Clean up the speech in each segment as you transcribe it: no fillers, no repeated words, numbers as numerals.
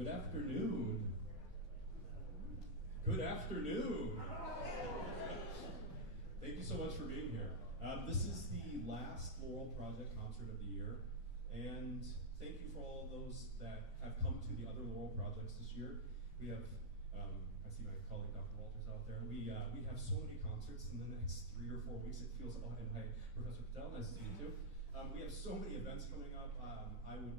Good afternoon. Good afternoon. Thank you so much for being here. This is the last Laurel Project concert of the year, and thank you for all those that have come to the other Laurel projects this year. We have, I see my colleague Dr. Walters out there. We have so many concerts in the next 3 or 4 weeks. It feels, and hi, Professor Patel, nice to see you too. We have so many events coming up. I would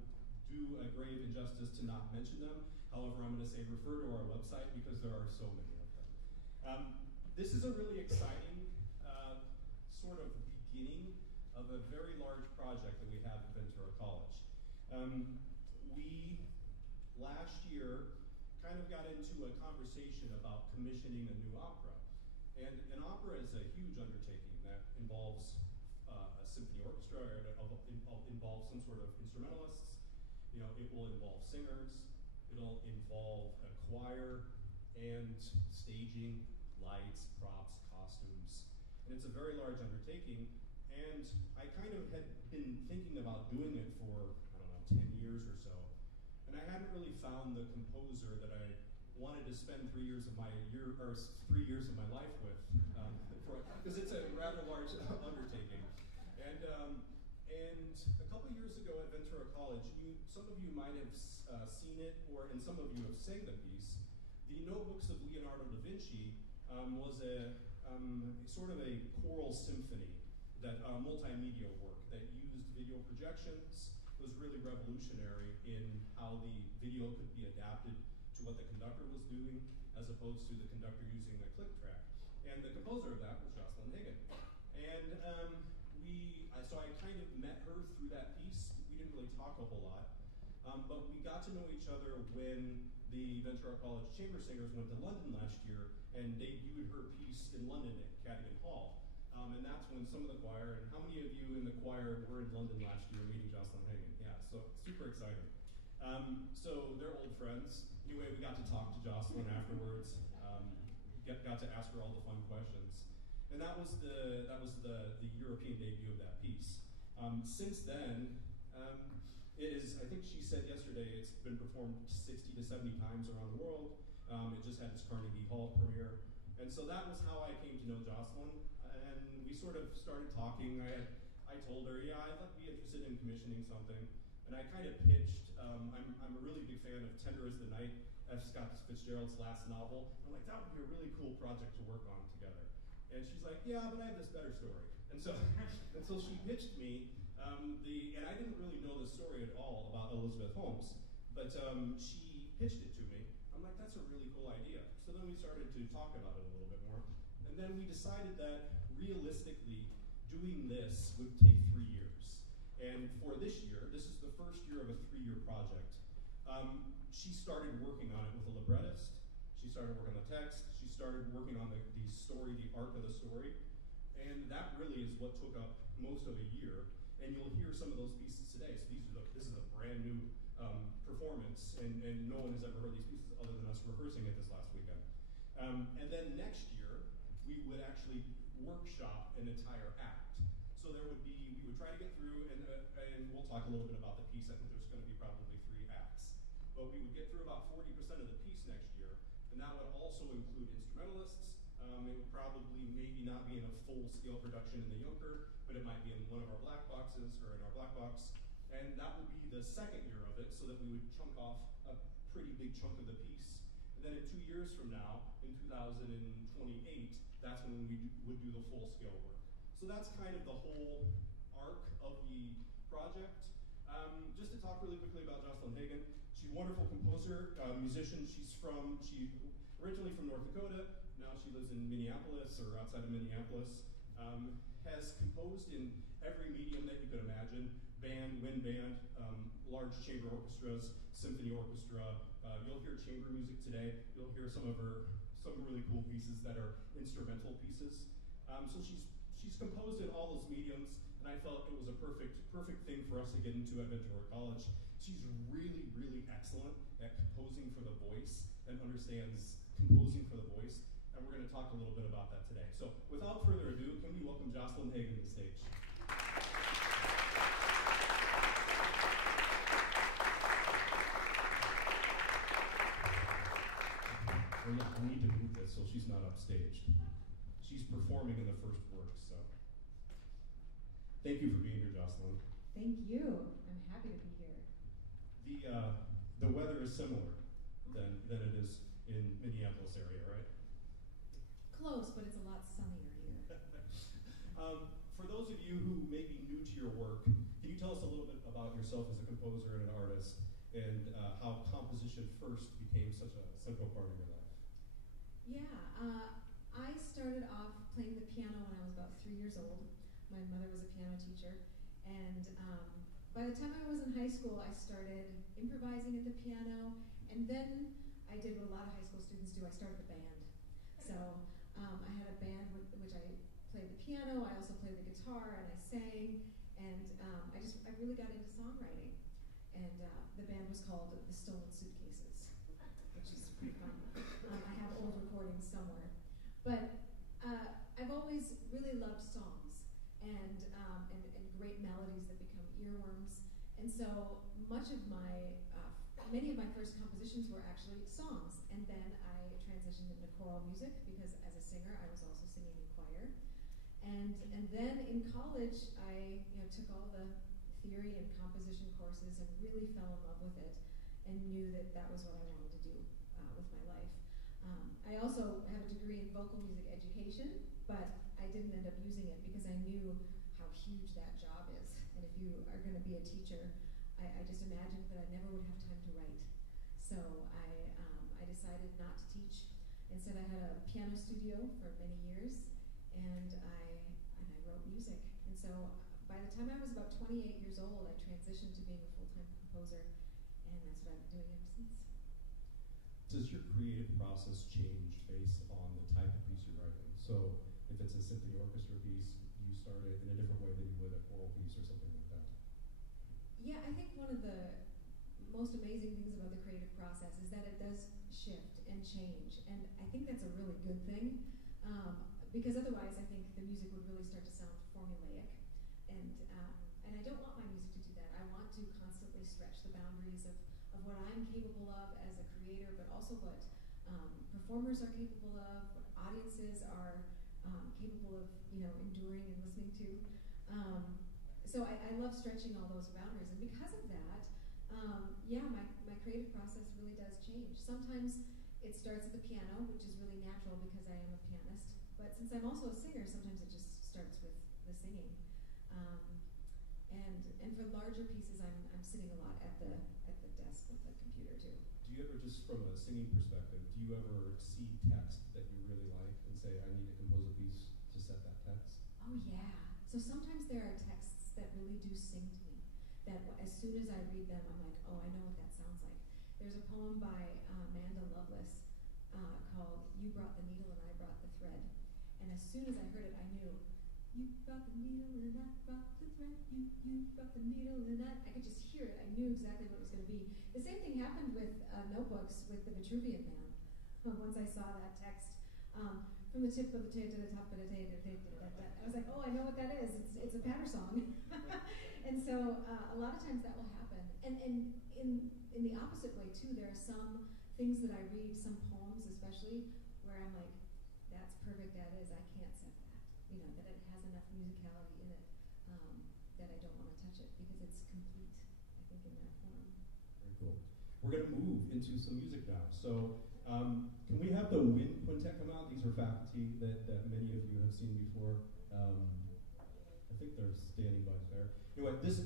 do a grave injustice to not mention them. However, I'm going to say refer to our website because there are so many of them. This is a really exciting sort of beginning of a very large project that we have at Ventura College. We, last year, kind of got into a conversation about commissioning a new opera. And an opera is a huge undertaking that involves a symphony orchestra, or it involves some sort of instrumentalists. You know, it will involve singers, it'll involve a choir, and staging, lights, props, costumes. And it's a very large undertaking, and I kind of had been thinking about doing it for, I don't know, 10 years or so. And I hadn't really found the composer that I wanted to spend 3 years of my life with, because it's a rather large undertaking. And a couple years ago at Ventura College, some of you might have seen it, and some of you have sang the piece. The Notebooks of Leonardo da Vinci was a sort of a choral symphony, that multimedia work that used video projections. It was really revolutionary in how the video could be adapted to what the conductor was doing, as opposed to the conductor using a click track. And the composer of that was Jocelyn Hagen. And so I kind of met her through that piece. We didn't really talk a whole lot, but we got to know each other when the Ventura College Chamber Singers went to London last year and debuted her piece in London at Cadogan Hall. And that's when some of the choir, and how many of you in the choir were in London last year meeting Jocelyn Hagen? Yeah, so super exciting. So they're old friends. Anyway, we got to talk to Jocelyn afterwards. Got to ask her all the fun questions. And that was the European debut of that piece. Since then, it is, I think she said yesterday, it's been performed 60 to 70 times around the world. It just had its Carnegie Hall premiere. And so that was how I came to know Jocelyn. And we sort of started talking. I told her, yeah, I'd be interested in commissioning something. And I kind of pitched, I'm a really big fan of Tender as the Night, F. Scott Fitzgerald's last novel. I'm like, that would be a really cool project to work on together. And she's like, yeah, but I have this better story. And so she pitched me, and I didn't really know the story at all about Elizabeth Holmes, but she pitched it to me. I'm like, that's a really cool idea. So then we started to talk about it a little bit more. And then we decided that realistically, doing this would take 3 years. And for this year, this is the first year of a 3-year project. She started working on it with a librettist. She started working on the text. She started working on the story, the arc of the story. And that really is what took up most of a year. And you'll hear some of those pieces today. So this is a brand new performance, and no one has ever heard these pieces other than us rehearsing it this last weekend. And then next year, we would actually workshop an entire act. So we would try to get through, and we'll talk a little bit about the piece. I think there's going to be probably 3 acts. But we would get through about 40% of the piece next year, and that would also include instrumentalists. It would probably maybe not be in a full-scale production in the Yunker, but it might be in one of our black boxes, or in our black box. And that would be the second year of it, so that we would chunk off a pretty big chunk of the piece. And then in 2 years from now, in 2028, that's when we would do the full-scale work. So that's kind of the whole arc of the project. Just to talk really quickly about Jocelyn Hagen, she's a wonderful composer, musician. She's originally from North Dakota. Now she lives in Minneapolis, or outside of Minneapolis. Has composed in every medium that you could imagine: band, wind band, large chamber orchestras, symphony orchestra. You'll hear chamber music today. You'll hear some really cool pieces that are instrumental pieces. So she's composed in all those mediums, and I felt it was a perfect thing for us to get into at Ventura College. She's really, really excellent at composing for the voice and understands composing for the voice. And we're going to talk a little bit about that today. So without further ado, can we welcome Jocelyn Hagen to the stage? this, so she's not upstaged. She's performing in the first work, so. Thank you for being here, Jocelyn. Thank you. I'm happy to be here. The weather is similar than it is in Minneapolis area, right? Close, but it's a lot sunnier here. For those of you who may be new to your work, can you tell us a little bit about yourself as a composer and an artist, and how composition first became such a central part of your life? Yeah, I started off playing the piano when I was about 3 years old. My mother was a piano teacher, and by the time I was in high school, I started improvising at the piano, and then I did what a lot of high school students do, I started a band. So I had a band which I played the piano, I also played the guitar, and I sang, and I really got into songwriting. And the band was called The Stolen Suitcases, which is pretty fun. I have old recordings somewhere. But I've always really loved songs and great melodies that become earworms. And so many of my first compositions were actually songs. And then I transitioned into choral music because as a singer, I was also singing in choir. And then in college, I took all the theory and composition courses and really fell in love with it and knew that was what I wanted to do with my life. I also have a degree in vocal music education, but I didn't end up using it because I knew how huge that job is. And if you are going to be a teacher, I just imagined that I never would have time to write. So I decided not to teach. Instead, I had a piano studio for many years, and I wrote music. And so by the time I was about 28 years old, I transitioned to being a full-time composer, and that's what I've been doing ever since. Does your creative process change based on the type of piece you're writing? So if it's a symphony orchestra piece, you start it in a different way than you would a choral piece or something like that? Yeah, I think one of the most amazing things about the creative process is that it does shift and change, and I think that's a really good thing, because otherwise I think the music would really start to sound formulaic, and I don't want my music to do that. I want to constantly stretch the boundaries of what I'm capable of as a creator, but also what performers are capable of, what audiences are capable of enduring and listening to. So I love stretching all those boundaries, and because of that, my creative process really does change. Sometimes it starts at the piano, which is really natural because I am a pianist, but since I'm also a singer, sometimes it just starts with the singing. And for larger pieces, I'm sitting a lot at the desk with the computer too. Do you ever, just from a singing perspective, do you ever see text that you really like and say, I need to compose a piece to set that text? Oh yeah. So sometimes there are texts that really do sing to me, that as soon as I read them, I'm like, oh, I know what that sounds like. There's a poem by Amanda Lovelace called You Brought the Needle and I Brought the Thread. And as soon as I heard it, I knew, you brought the needle and I brought the thread, you brought the needle and I could just hear it. I knew exactly what it was going to be. The same thing happened with notebooks with the Vitruvian Man. Once I saw that text, from the tip of the tape to the top of the tape, I was like, oh, I know what that is. It's a patter song. And so a lot of times that will happen. And in the opposite way too, there are some things that I read, some poems especially, where I'm like, that's perfect as is. I can't set that. That it has enough musicality in it that I don't want to touch it because it's complete, I think, in that form. Very cool. We're going to move into some music now. So can we have the wind quintet come out? These are faculty that many of you have seen before. I think they're standing by there. Anyway, this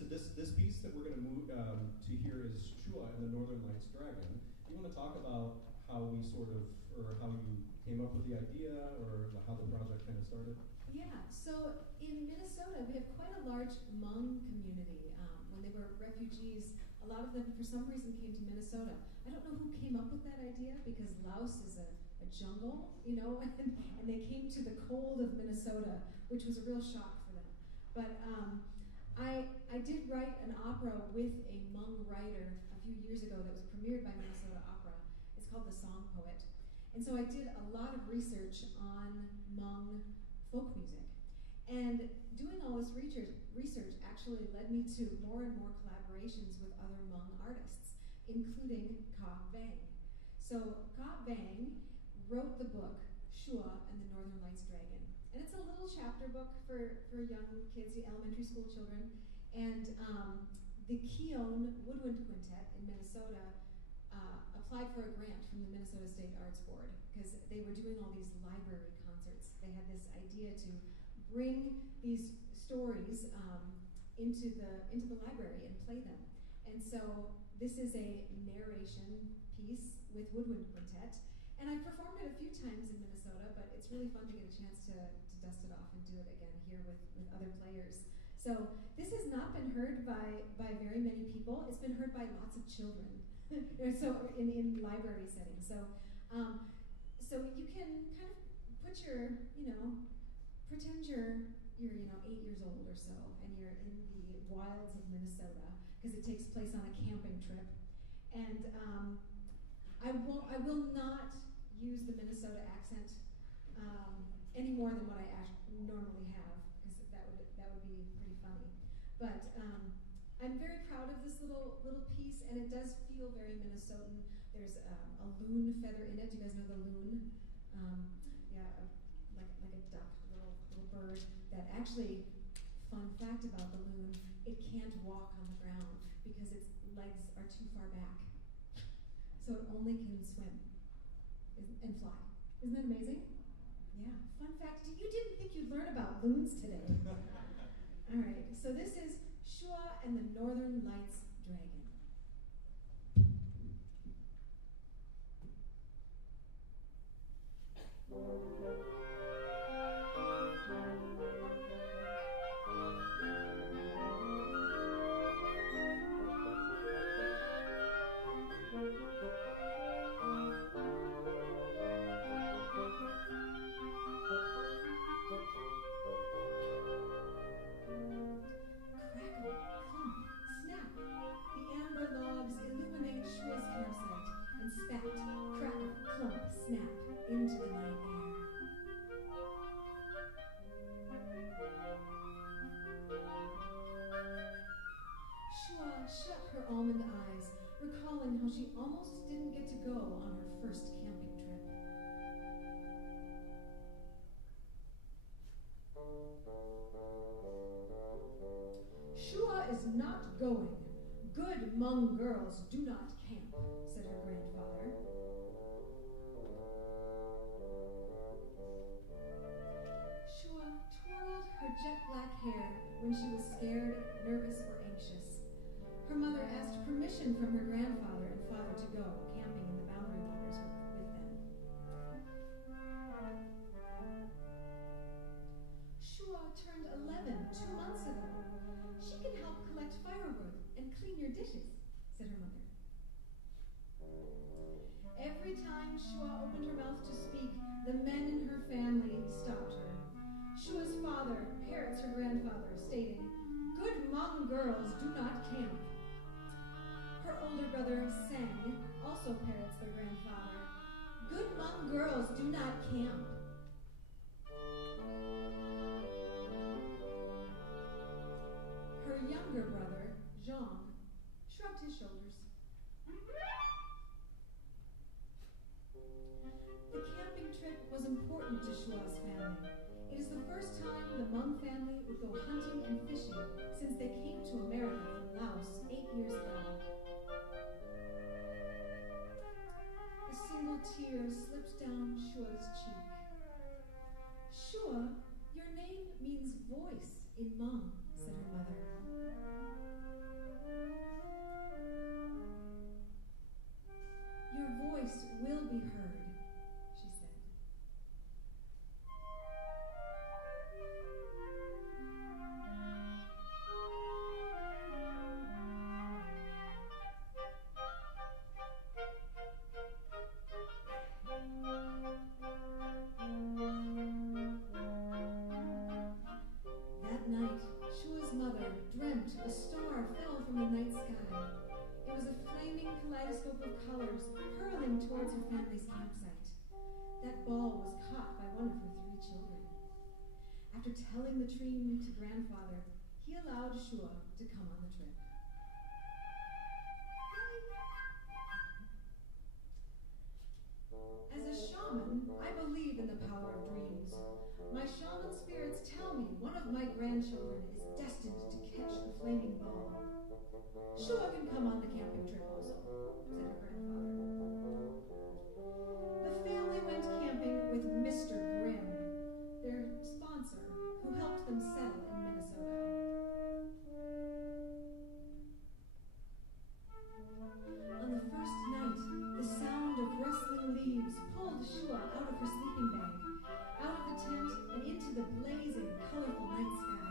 piece that we're going to move to here is Chua and the Northern Lights Dragon. Do you want to talk about how we how you came up with the idea, or how the project kind of started? Yeah, so in Minnesota, we have quite a large Hmong community. When they were refugees, a lot of them, for some reason, came to Minnesota. I don't know who came up with that idea, because Laos is a jungle, and they came to the cold of Minnesota, which was a real shock for them. But I did write an opera with a Hmong writer a few years ago that was premiered by Minnesota Opera. It's called The Song Poet. And so I did a lot of research on Hmong folk music. And doing all this research actually led me to more and more collaborations with other Hmong artists, including Ka Vang. So Ka Vang wrote the book, Shua and the Northern Lights Dragon. And it's a little chapter book for young kids, the elementary school children. And the Keown Woodwind Quintet in Minnesota applied for a grant from the Minnesota State Arts Board because they were doing all these library concerts. They had this idea to bring these stories into the library and play them. And so this is a narration piece with Woodwind Quintet. And I've performed it a few times in Minnesota, but it's really fun to get a chance to dust it off and do it again here with other players. So this has not been heard by very many people. It's been heard by lots of children. So in library settings. So you can kind of put your, pretend you're 8 years old or so, and you're in the wilds of Minnesota because it takes place on a camping trip. And I will not use the Minnesota accent any more than what I normally have, because that would be pretty funny. But I'm very proud of this little piece, and it does feel very Minnesotan. There's a loon feather in it. Do you guys know the loon? Like a duck, little bird. That actually, fun fact about the loon, it can't walk on the ground because its legs are too far back. So it only can swim and fly. Isn't that amazing? Yeah. Fun fact, you didn't think you'd learn about loons today. All right, so this is Shua and the Northern Lights Dragon. Into the night air. Shua shut her almond eyes, recalling how she almost didn't get to go on her first camping trip. Shua is not going. Good Hmong girls do not camp, said her grandfather. Her jet black hair when she was scared, nervous, or anxious. Her mother asked permission from her grandfather and father to go camping in the Boundary Waters with them. Shua turned 11 2 months ago. She can help collect firewood and clean your dishes, said her mother. Every time Shua opened her mouth to speak, the men in her family stopped her. Shua's father parrots her grandfather, stating, "Good Hmong girls do not camp." Her older brother, Sang, also parrots their grandfather, "Good Hmong girls do not camp." Her younger brother, Jean, shrugged his shoulders. The camping trip was important to Shua's family. It is the first time the Hmong family would go hunting and fishing since they came to America from Laos 8 years ago. A single tear slipped down Shua's cheek. "Shua, your name means voice in Hmong," said her mother. "Your voice will be heard," she said. That night, Shua's mother dreamt a star fell from the night sky. It was a flaming kaleidoscope of colors hurling towards her family's campsite. That ball was caught by one of her 3 children. After telling the dream to grandfather, he allowed Shua to come on the trip. As a shaman, My shaman spirits tell me one of my grandchildren is destined to catch the flaming ball. Shua can come on the camping trip also, said her grandfather. The family went camping with Mr. Grimm, their sponsor, who helped them settle in Minnesota. On the first night, the sound of rustling leaves pulled Shua out of her sleeping bag, out of the tent, and into the blazing, colorful night sky.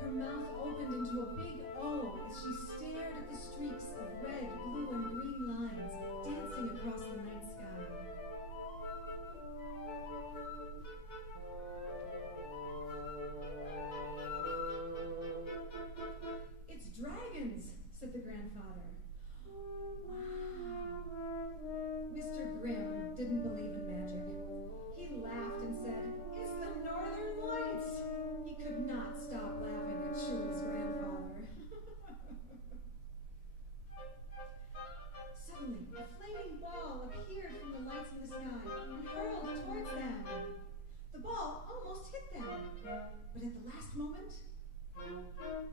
Her mouth opened into a big O as she stared at the streaks of red, blue, and green lines dancing across the night sky. It's dragons, said the grandfather. Wow. Mr. Grimm didn't believe in magic. He laughed and said, "It's the Northern Lights." He could not stop laughing at Shua's grandfather. Suddenly, a flaming ball appeared from the lights in the sky and hurled towards them. The ball almost hit them, but at the last moment,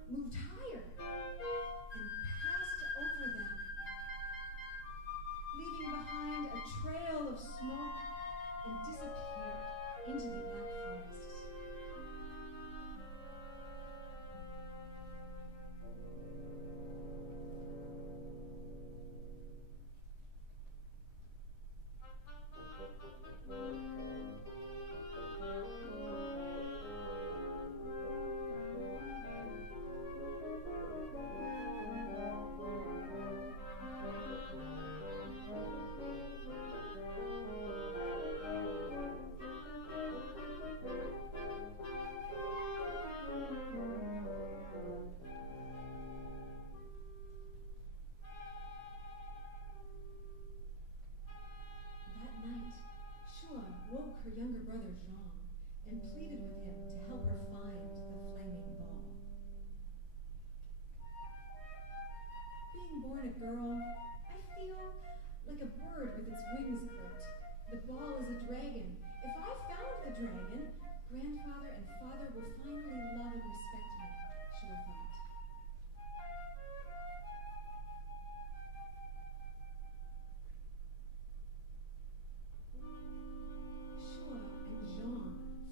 moved higher and passed over them, leaving behind a trail of smoke and disappeared into the Black Forest. Woke her younger brother Jean and pleaded with him to help her find the flaming ball. Being born a girl, I feel like a bird with its wings clipped. The ball is a dragon. If I found the dragon, grandfather and father will finally love and respect me, Shua thought.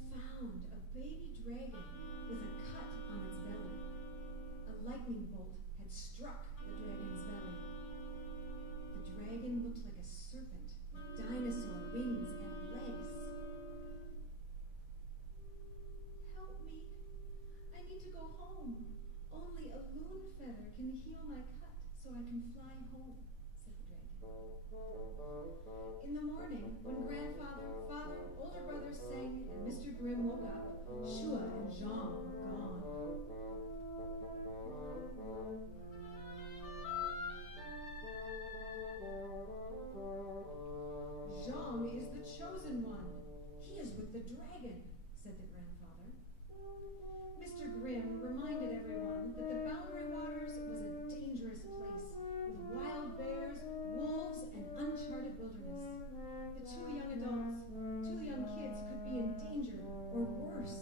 Found a baby dragon with a cut on its belly. A lightning bolt had struck the dragon's belly. The dragon looked like a serpent with dinosaur wings and legs. Help me. I need to go home. Only a loon feather can heal my cut so I can fly home, said the dragon. In the morning, when grandfather, father, older brother sang and Mr. Grimm woke up, Shua and Jean were gone. Jean is the chosen one. He is with the dragon, said the grandfather. Mr. Grimm reminded everyone that the Boundary Waters was a dangerous place with wild bears, wolves, and uncharted wilderness. The two young kids could be in danger, or worse,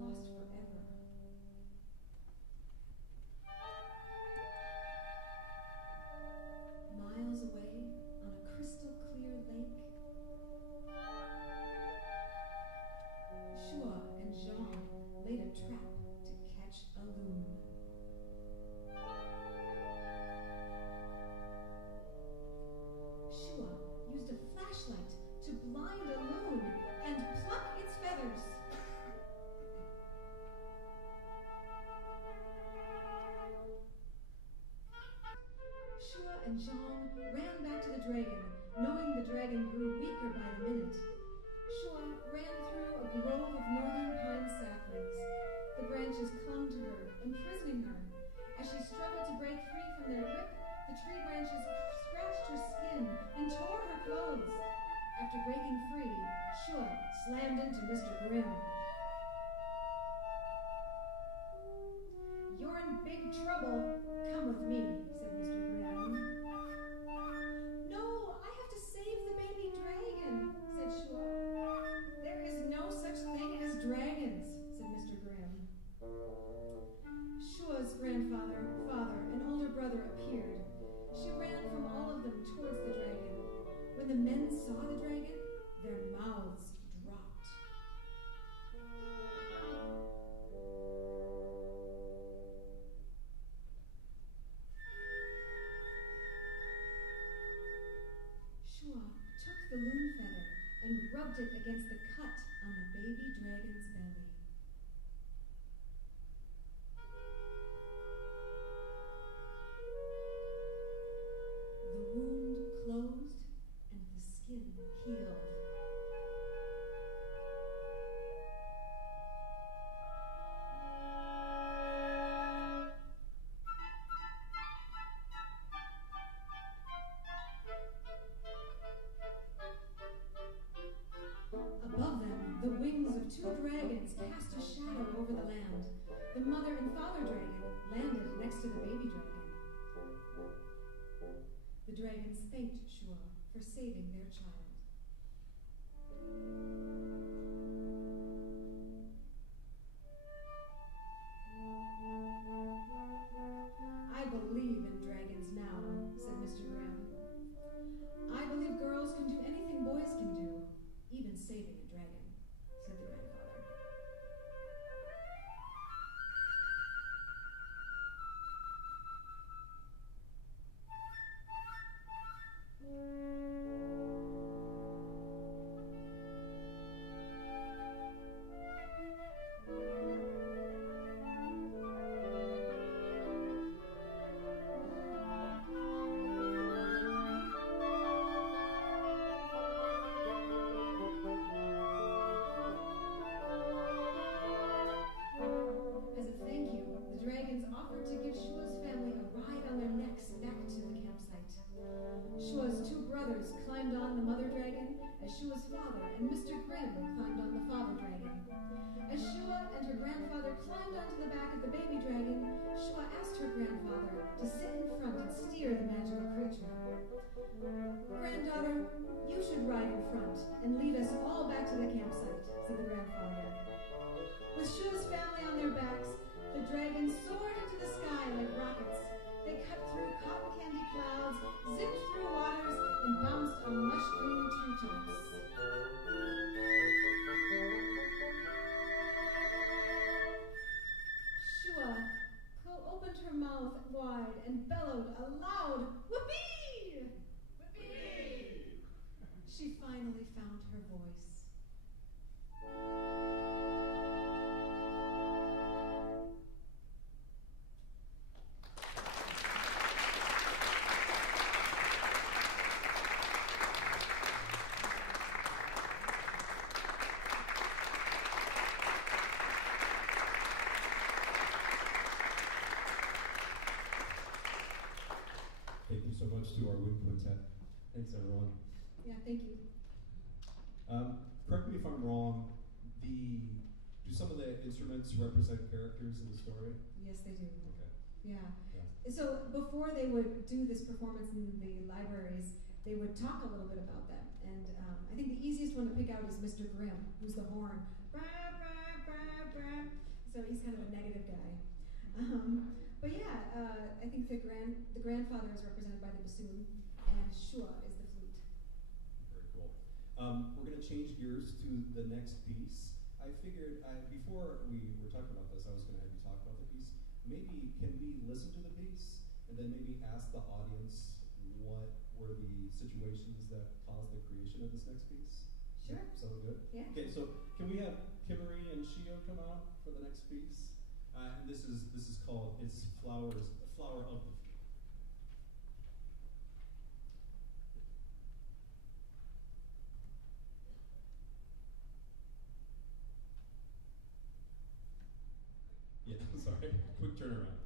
lost forever. Miles away, on a crystal clear lake, Shua and Jean laid a trap to catch a loon. Shua used a flashlight to blind a loon and pluck its feathers. Shua and Jean ran back to the dragon, knowing the dragon grew weaker by the minute. Shua ran through a grove of northern pine saplings. The branches clung to her, imprisoning her. As she struggled to break free from their grip, the tree branches scratched her skin and tore her clothes. After breaking free, Shua slammed into Mr. Grimm. "You're in big trouble. Come with me," said Mr. Grimm. rubbed it against the cut on the baby dragon's belly. The wound closed and the skin healed. Above them, the wings of two dragons cast a shadow over the land. The mother and father dragon landed next to the baby dragon. The dragons thanked Shua for saving their child. I believe in dragons now, said Mr. Grimm. I believe girls can do anything boys can do, even saving a dragon, said the grandfather. As a thank you, the dragons offered to give Shua's family a ride on their necks back to the campsite. Shua's two brothers climbed on the mother dragon, as Shua's father and Mr. Grimm climbed on the father dragon. As Shua and her grandfather climbed onto the back of the baby dragon, Shua asked her grandfather to sit in front and steer the magical creature. Granddaughter, you should ride in front and lead us all back to the campsite, said the grandfather. With Shua's family on their backs, the dragons soared into the sky like rockets. They cut through cotton candy clouds, zipped through waters, and bounced on lush green treetops. Shua opened her mouth wide and bellowed a loud whoopee! Whoopee! She finally found her voice. Thank you so much to our wind quintet. Thanks, everyone. Yeah, thank you. Correct me if I'm wrong, do some of the instruments represent characters in the story? Yes, they do. Okay. Yeah. Yeah. So before they would do this performance in the libraries, they would talk a little bit about them. And I think the easiest one to pick out is Mr. Grimm, who's the horn. Brah, brah, brah, brah. So he's kind of a negative guy. But yeah, I think the grandfather is represented by the bassoon, and Shua is the flute. Very cool. We're going to change gears to the next piece. I figured, before we were talking about this, I was going to have you talk about the piece. Maybe can we listen to the piece, and then maybe ask the audience what were the situations that caused the creation of this next piece? Sure. Sound good? Yeah. Okay, so can we have Kimmery and Shio come out for the next piece? And this is called It's Flower of the Field. Yeah, sorry. Quick turnaround.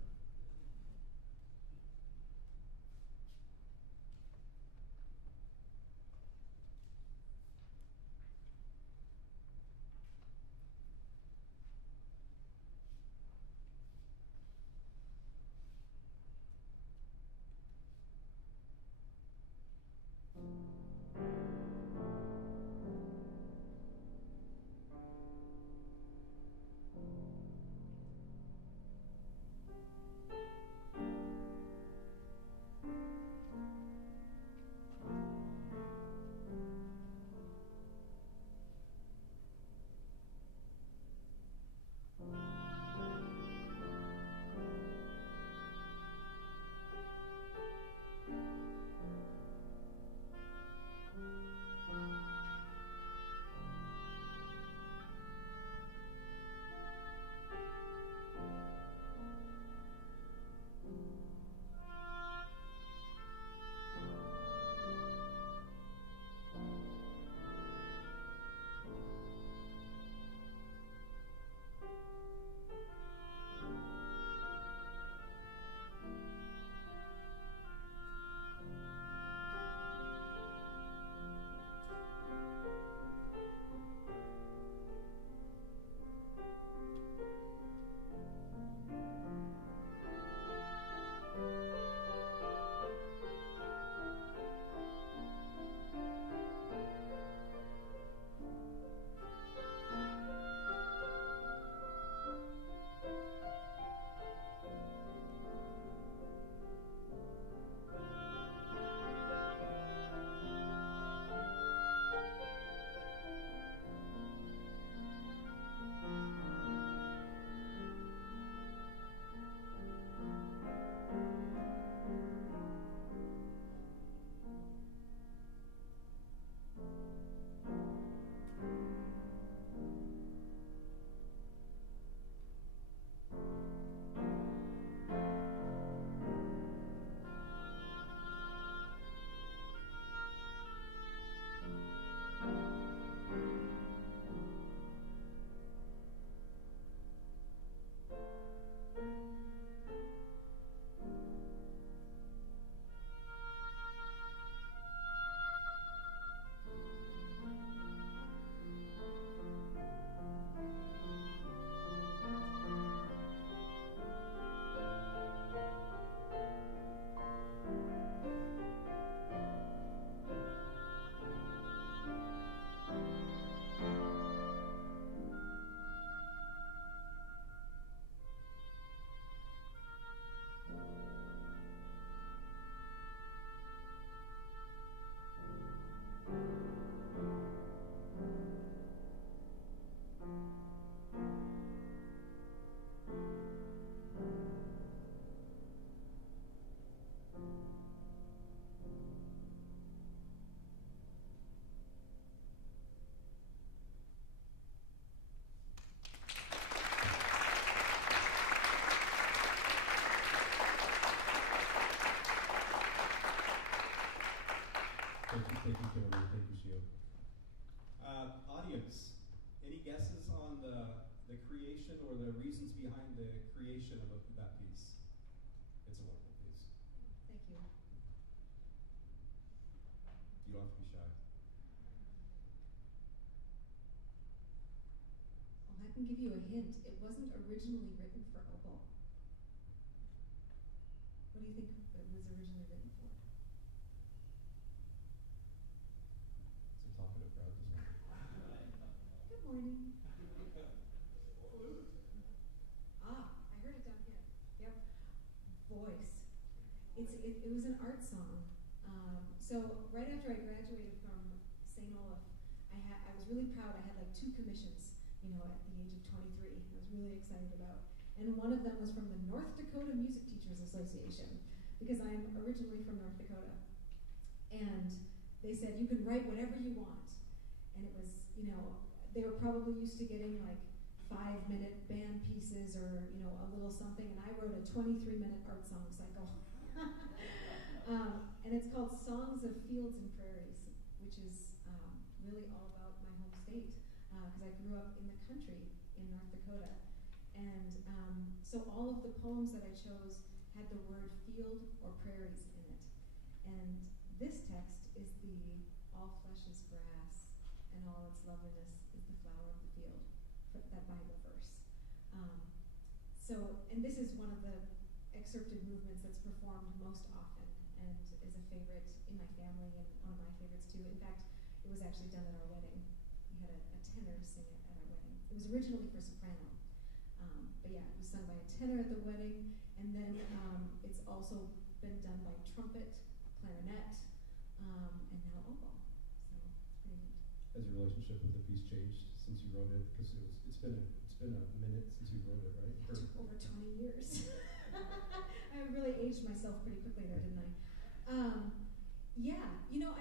reasons behind the creation of that piece. It's a wonderful piece. Thank you. You don't have to be shy. Well, I can give you a hint. It wasn't originally written for oboe. What do you think it was originally written for? It's a talkative crowd this morning. Good morning. I heard it down here. Yep. Voice. It was an art song. So right after I graduated from St. Olaf, I was really proud. I had like 2 commissions, at the age of 23. I was really excited about. And one of them was from the North Dakota Music Teachers Association, because I'm originally from North Dakota. And they said, you can write whatever you want. And it was, they were probably used to getting like 5-minute band pieces or, a little something. And I wrote a 23-minute art song cycle. And it's called Songs of Fields and Prairies, which is really all about my home state, because I grew up in the country in North Dakota. And so all of the poems that I chose had the word field or prairies in it. And this text is the all flesh is grass and all its loveliness is the flower of the field, that Bible verse. And this is one of the excerpted movements that's performed most often and is a favorite in my family and one of my favorites too. In fact, it was actually done at our wedding. We had a tenor sing it at our wedding. It was originally for soprano. But yeah, it was sung by a tenor at the wedding, and then it's also been done by trumpet, clarinet, and now oboe. So it's pretty neat. Has your relationship with the piece changed since you wrote it? Because it's been a minute since you wrote it, right? It took over 20 years. I really aged myself pretty quickly there, didn't I?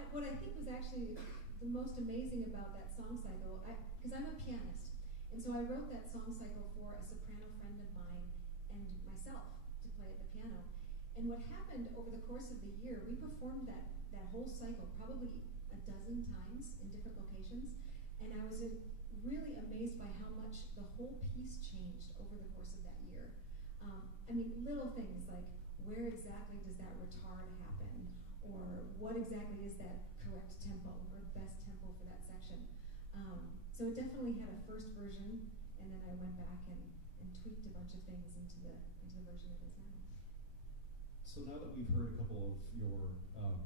What I think was actually the most amazing about that song cycle, because I'm a pianist, and so I wrote that song cycle for a soprano friend of mine and myself to play at the piano. And what happened over the course of the year, we performed that whole cycle probably a dozen times in different locations, and I was really amazed by how much the whole piece changed over the course of that year. Little things like where exactly does that retard happen, or what exactly is that correct tempo or best tempo for that section. So it definitely had a first version, and then I went back and tweaked a bunch of things into the version it is now. So now that we've heard a couple of your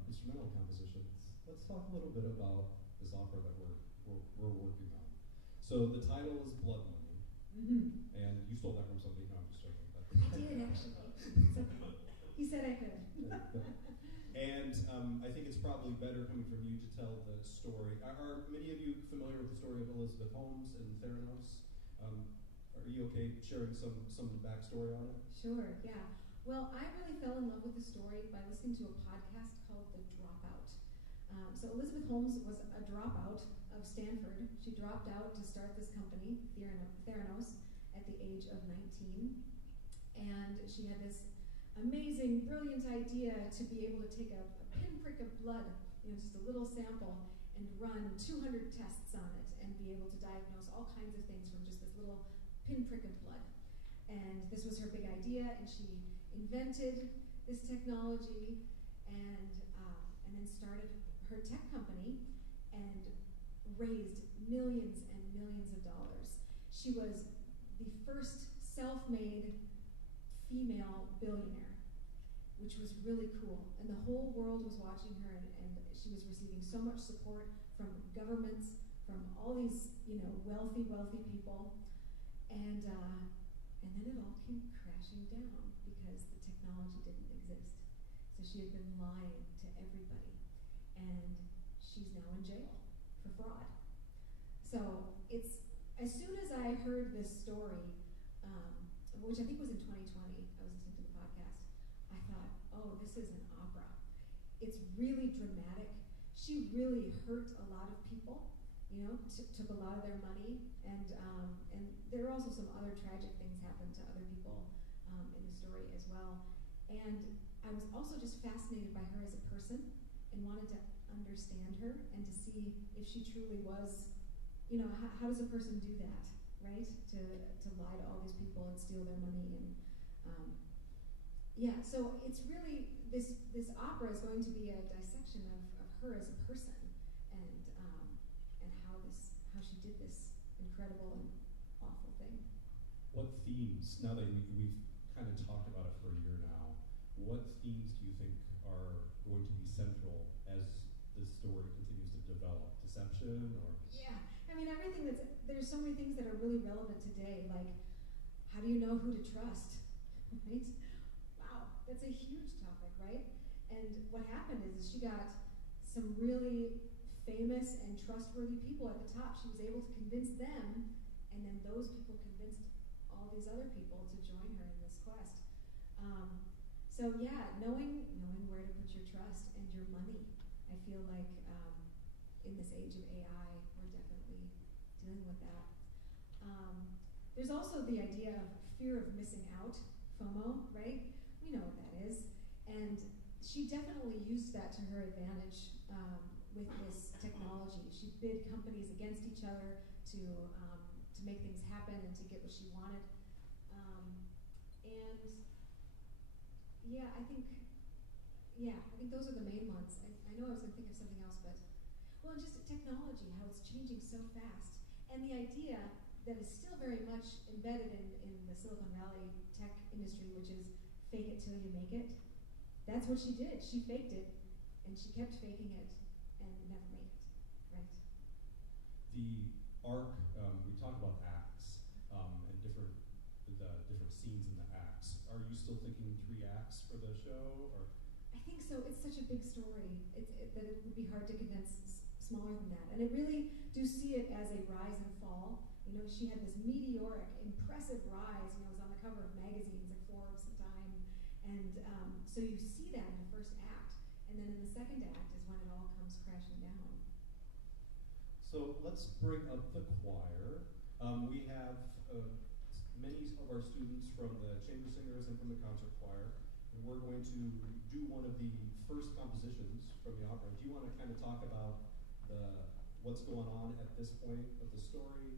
instrumental compositions, let's talk a little bit about this opera that we're working on. So the title is Blood Money, and you stole that from somebody. No, I'm just joking. But I did actually. So he said I could. And I think it's probably better coming from you to tell the story. Are many of you familiar with the story of Elizabeth Holmes and Theranos? Are you okay sharing some of the backstory on it? Sure, yeah. Well, I really fell in love with the story by listening to a podcast called The Dropout. So Elizabeth Holmes was a dropout of Stanford. She dropped out to start this company, Theranos, at the age of 19. And she had this amazing, brilliant idea to be able to take a pinprick of blood, just a little sample, and run 200 tests on it and be able to diagnose all kinds of things from just this little pinprick of blood. And this was her big idea, and she invented this technology and then started her tech company and raised millions and millions of dollars. She was the first self-made female billionaire, which was really cool. And the whole world was watching her, and she was receiving so much support from governments, from all these, wealthy people. And then it all came crashing down because the technology didn't exist. So she had been lying to everybody. And she's now in jail for fraud. So it's, as soon as I heard this story, which I think was in 2020, I was listening to the podcast, I thought, oh, this is an opera. It's really dramatic. She really hurt a lot of people, took a lot of their money, and there are also some other tragic things happened to other people in the story as well. And I was also just fascinated by her as a person and wanted to understand her and to see if she truly was, how does a person do that? right? To lie to all these people and steal their money and yeah. So it's really this opera is going to be a dissection of her as a person and how she did this incredible and awful thing. What themes, now that we've kind of talked about it for a year now, what themes do you think are going to be central as this story continues to develop? Deception or? Yeah, I mean everything there's so many things that are really relevant today, like how do you know who to trust, right? Wow, that's a huge topic, right? And what happened is she got some really famous and trustworthy people at the top. She was able to convince them, and then those people convinced all these other people to join her in this quest. So yeah, knowing where to put your trust and your money. I feel like in this age of AI, we're definitely dealing with that. There's also the idea of fear of missing out, FOMO, right? We know what that is. And she definitely used that to her advantage with this technology. She bid companies against each other to make things happen and to get what she wanted. And I think those are the main ones. I know I was going to think of something else, but just technology, how it's changing so fast, and the idea that is still very much embedded in the Silicon Valley tech industry, which is fake it till you make it. That's what she did. She faked it, and she kept faking it, and never made it, right? The arc, we talk about acts and different scenes in the acts. Are you still thinking 3 acts for the show, or? I think so. It's such a big story that it would be hard to condense smaller than that. And I really do see it as a rise and fall. You know, she had this meteoric, impressive rise. You know, it was on the cover of magazines like Forbes at the time. And so you see that in the first act. And then in the second act is when it all comes crashing down. So let's bring up the choir. We have many of our students from the chamber singers and from the concert choir. And we're going to do one of the first compositions from the opera. Do you want to kind of talk about what's going on at this point of the story,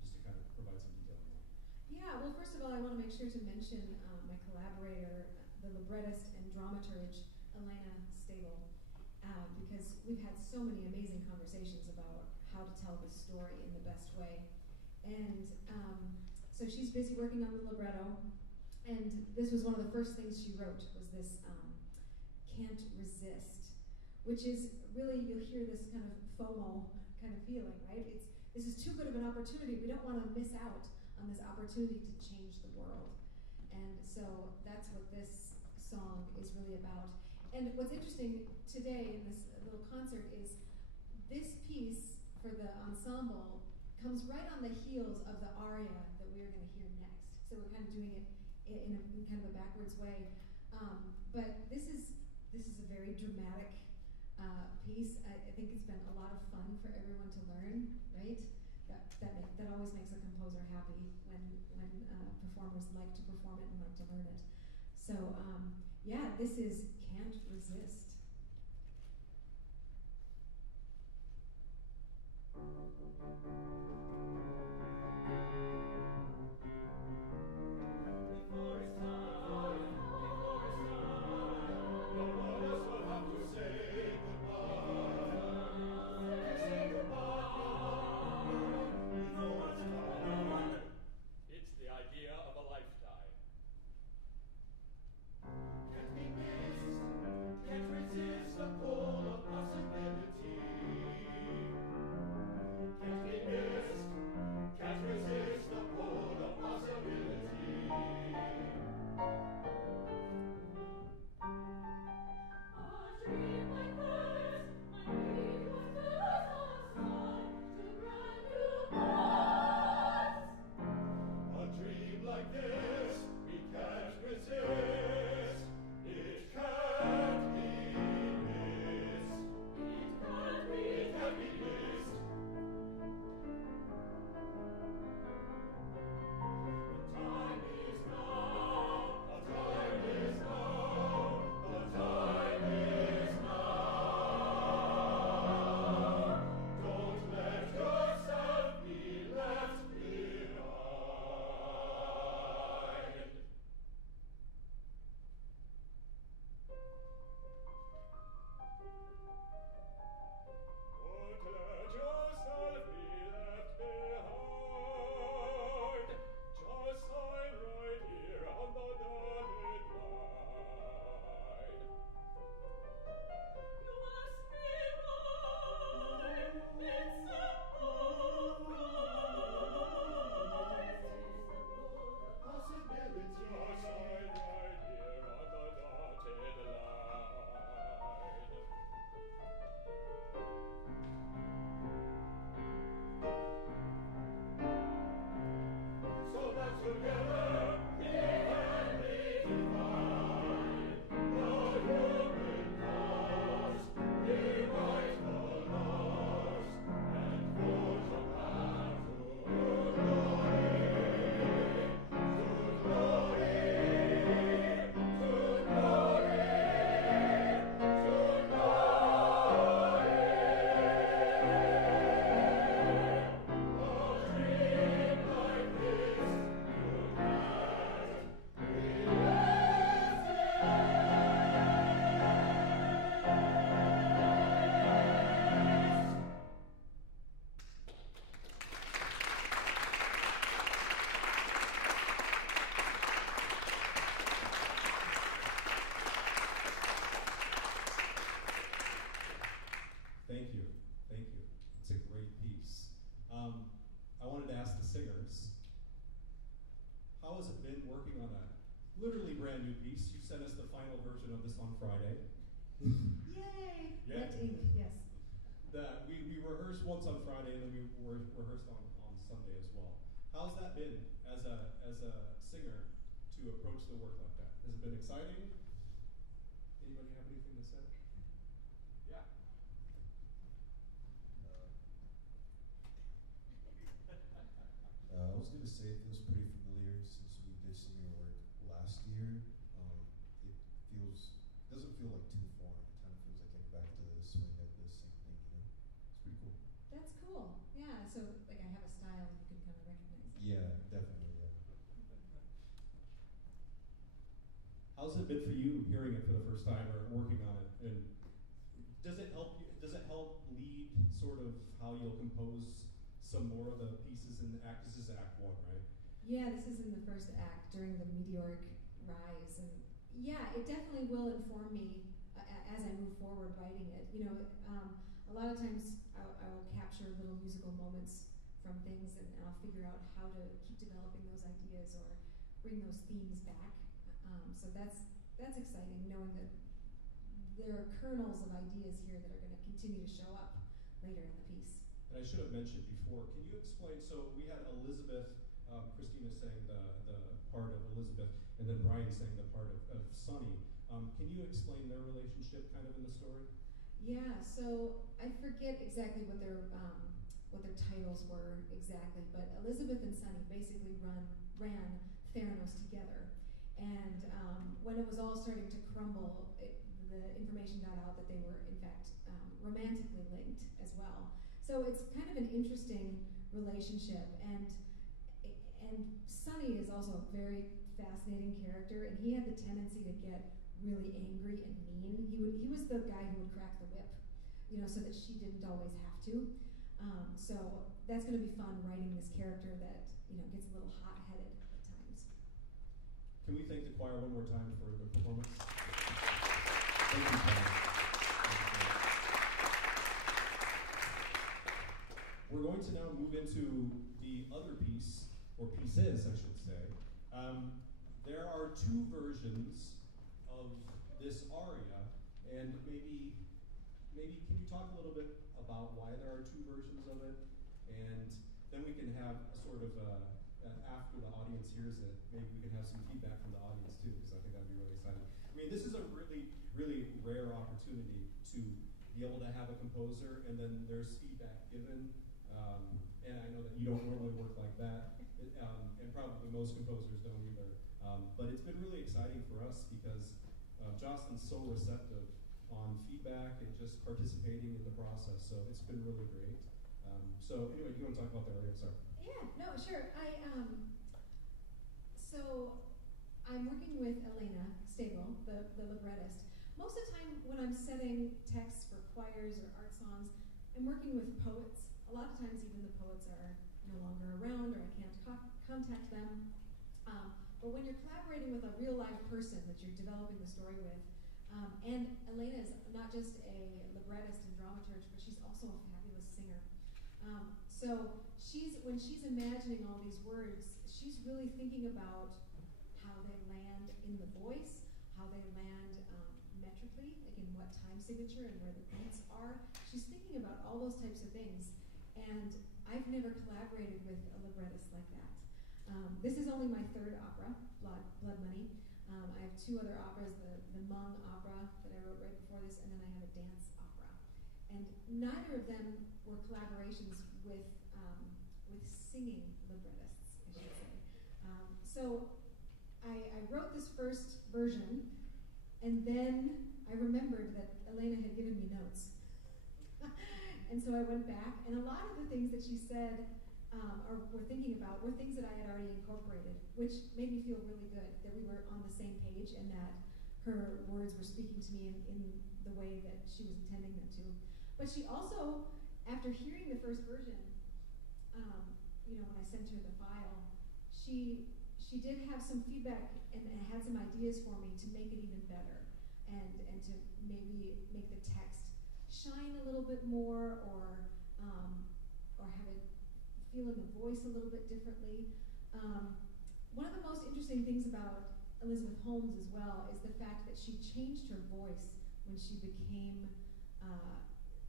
just to kind of provide some detail on that? Yeah, well, first of all, I want to make sure to mention my collaborator, the librettist and dramaturge, Elena Stable, because we've had so many amazing conversations about how to tell this story in the best way. And so she's busy working on the libretto, and this was one of the first things she wrote, was this can't resist, which is really, you'll hear this kind of FOMO kind of feeling, right? This is too good of an opportunity. We don't want to miss out on this opportunity to change the world. And so that's what this song is really about. And what's interesting today in this little concert is this piece for the ensemble comes right on the heels of the aria that we're going to hear next. So we're kind of doing it in kind of a backwards way. But this is a very dramatic piece. I think it's been a lot of fun for everyone to learn, right? That always makes a composer happy when performers like to perform it and like to learn it. So this is Can't Resist. literally brand new piece. You sent us the final version of this on Friday. Yay! Yeah. Wet ink, yes. We rehearsed once on Friday, and then we rehearsed on Sunday as well. How's that been as a singer to approach the work like that? Has it been exciting? Anybody have anything to say? Yeah. I was going to say it feels pretty familiar since we did some of your work last year. It doesn't feel like too foreign. It kind of feels like getting back to the swing of the same thing, you know? It's pretty cool. That's cool. Yeah, so like I have a style and you can kind of recognize it. Yeah, definitely, yeah. How's it been for you hearing it for the first time or working on it? And does it help you? Does it help lead sort of how you'll compose some more of the pieces in the act? This is Act 1, right? Yeah, this is in the first act during the meteoric rise, and yeah, it definitely will inform me as I move forward writing it. You know, a lot of times I will capture little musical moments from things, and I'll figure out how to keep developing those ideas or bring those themes back. So that's exciting, knowing that there are kernels of ideas here that are going to continue to show up later in the piece. And I should have mentioned before, can you explain, so we had Elizabeth, Christina sang the part of Elizabeth, and then Brian sang the part of Sunny. Can you explain their relationship kind of in the story? Yeah, so I forget exactly what their titles were exactly, but Elizabeth and Sunny basically ran Theranos together. And when it was all starting to crumble, the information got out that they were, in fact, romantically linked as well. So it's kind of an interesting relationship. And Sunny is also a very fascinating character, and he had the tendency to get really angry and mean. He was the guy who would crack the whip, you know, so that she didn't always have to. So that's going to be fun writing this character that, you know, gets a little hot-headed at times. Can we thank the choir one more time for the performance? Thank you, choir. We're going to now move into the other piece, or pieces, I should say. There are two versions of this aria, and maybe can you talk a little bit about why there are two versions of it, and then we can have a sort of after the audience hears it, maybe we can have some feedback from the audience too, because I think that'd be really exciting. I mean, this is a really, really rare opportunity to be able to have a composer, and then there's feedback given. And I know that you don't normally work like that, and probably most composers don't either. But it's been really exciting for us because Jocelyn's so receptive on feedback and just participating in the process. So it's been really great. So anyway, do you want to talk about the aria? Sorry. Yeah, no, sure. So I'm working with Elena Stable, the librettist. Most of the time when I'm setting texts for choirs or art songs, I'm working with poets. A lot of times even the poets are no longer around or I can't contact them. But when you're collaborating with a real live person that you're developing the story with, and Elena is not just a librettist and dramaturge, but she's also a fabulous singer. So when she's imagining all these words, she's really thinking about how they land in the voice, how they land metrically, like in what time signature and where the beats are. She's thinking about all those types of things. And I've never collaborated with a librettist like that. This is only my third opera, Blood Money. I have two other operas, the Hmong opera that I wrote right before this, and then I have a dance opera. And neither of them were collaborations with singing librettists, I should say. So I wrote this first version, and then I remembered that Elena had given me notes. And so I went back, and a lot of the things that she said or were thinking about were things that I had already incorporated, which made me feel really good that we were on the same page and that her words were speaking to me in the way that she was intending them to. But she also, after hearing the first version, you know, when I sent her the file, she did have some feedback and had some ideas for me to make it even better and to maybe make the text shine a little bit more or have it feel in the voice a little bit differently. One of the most interesting things about Elizabeth Holmes as well, is the fact that she changed her voice when she became,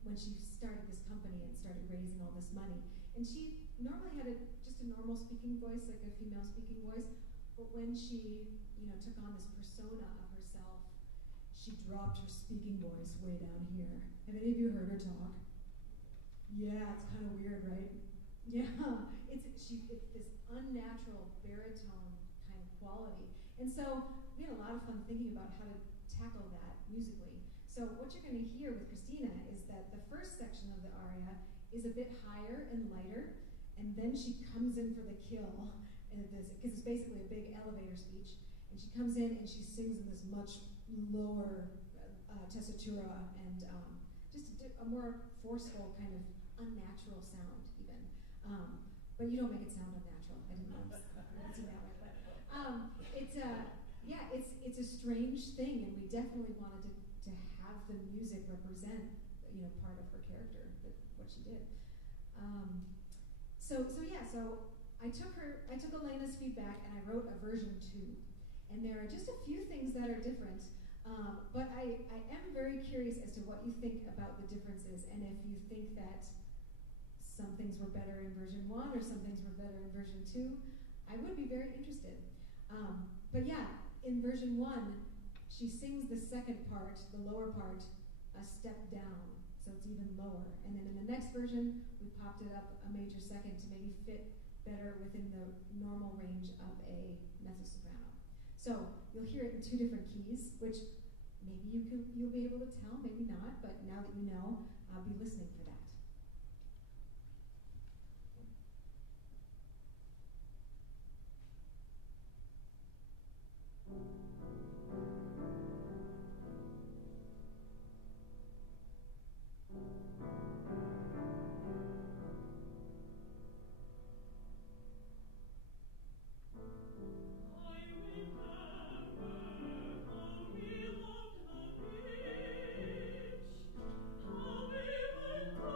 when she started this company and started raising all this money. And she normally had just a normal speaking voice, like a female speaking voice, but when she, took on this persona of herself, she dropped her speaking voice way down here. Have any of you heard her talk? Yeah, it's kind of weird, right? Yeah, it's this unnatural baritone kind of quality. And so we had a lot of fun thinking about how to tackle that musically. So what you're going to hear with Christina is that the first section of the aria is a bit higher and lighter, and then she comes in for the kill, because it's basically a big elevator speech, and she comes in and she sings in this much lower tessitura and just a more forceful kind of unnatural sound even. But you don't make it sound unnatural. I didn't know it that way. But it's a strange thing, and we definitely wanted to have the music represent part of her character, what she did. So I took Elena's feedback and I wrote a version 2, and there are just a few things that are different. But I am very curious as to what you think about the differences, and if you think that some things were better in version 1 or some things were better in version 2, I would be very interested. But yeah, in version 1, she sings the second part, the lower part, a step down, so it's even lower. And then in the next version, we popped it up a major second to maybe fit better within the normal range of a mezzo-soprano. So you'll hear it in 2 different keys, which maybe you'll be able to tell, maybe not, but now that you know, I'll be listening for that. How we went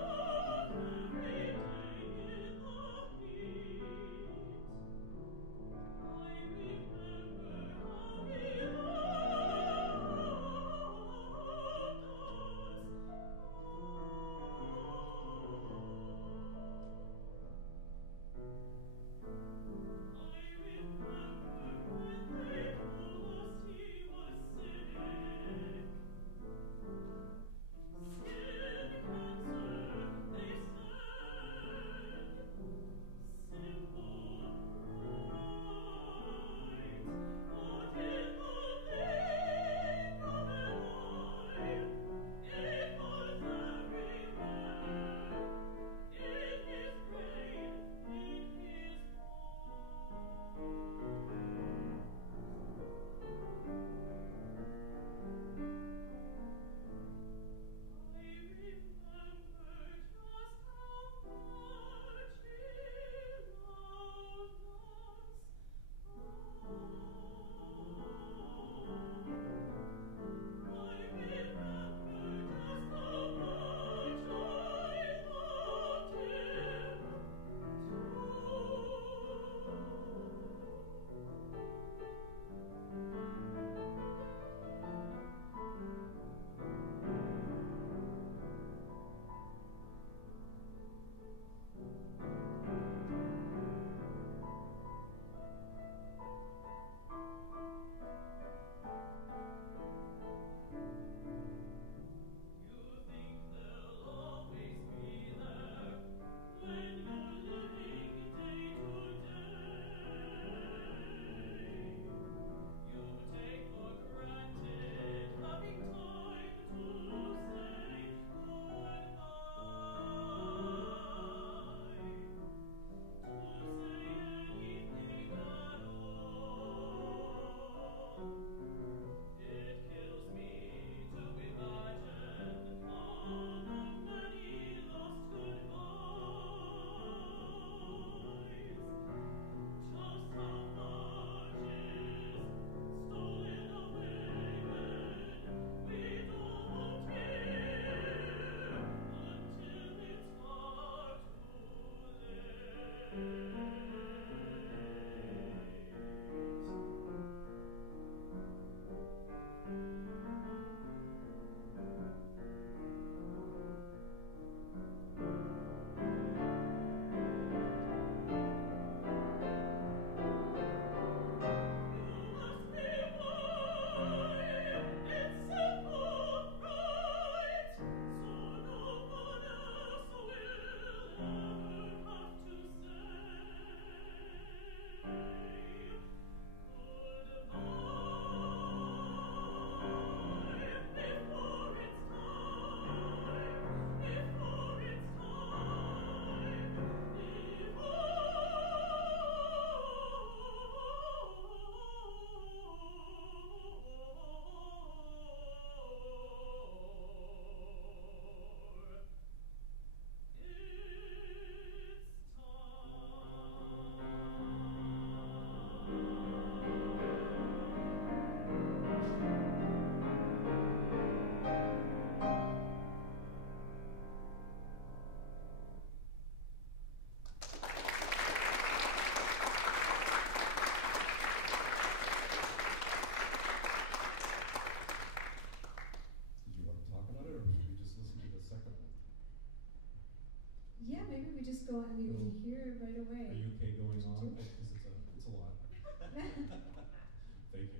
Thank you.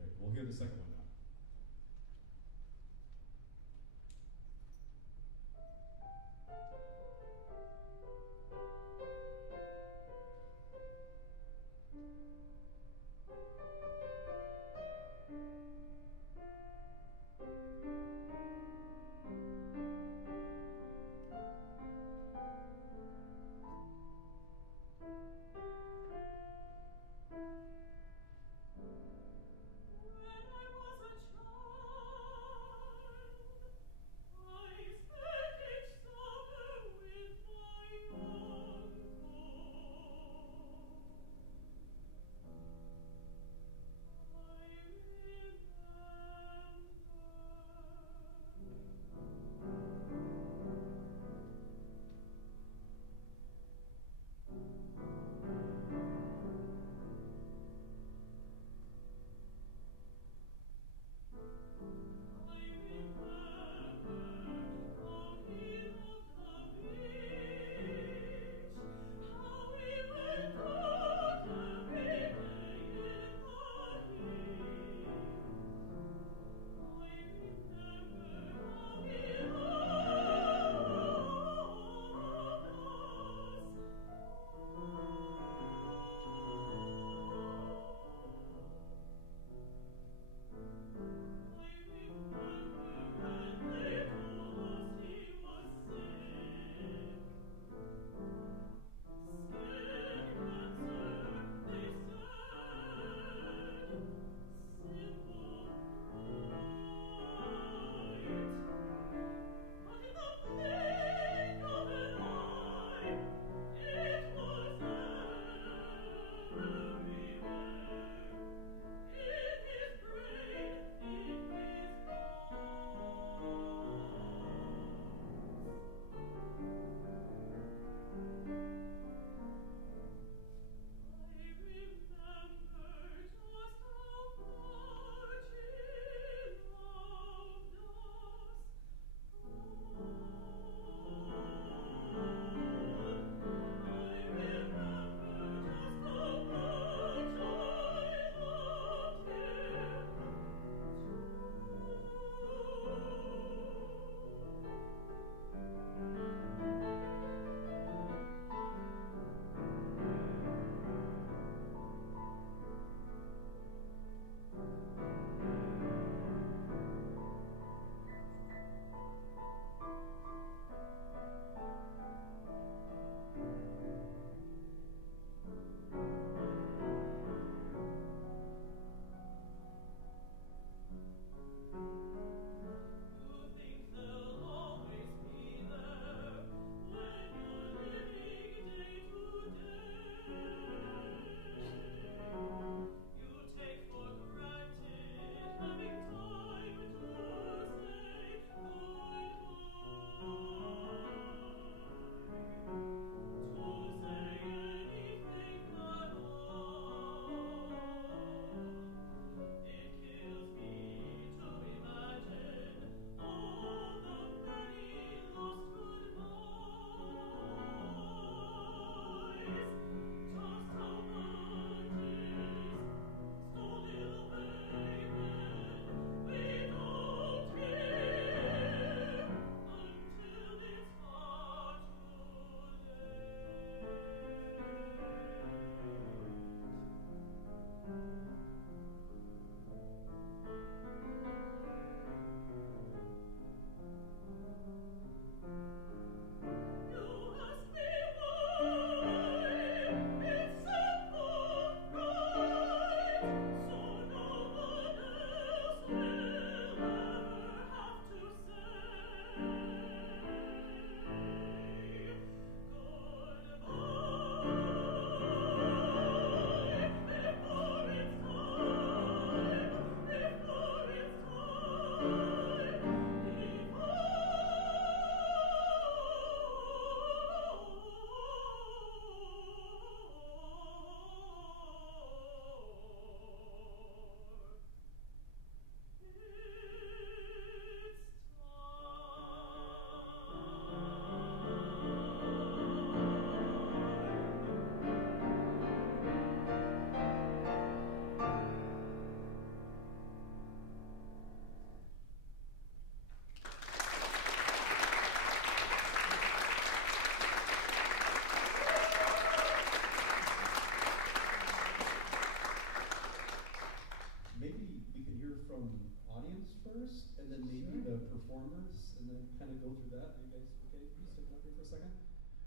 Okay, we'll hear the second one now. When I was from audience first, and then maybe the performers, and then kind of go through that. Are you guys okay? Sticking up here for a second.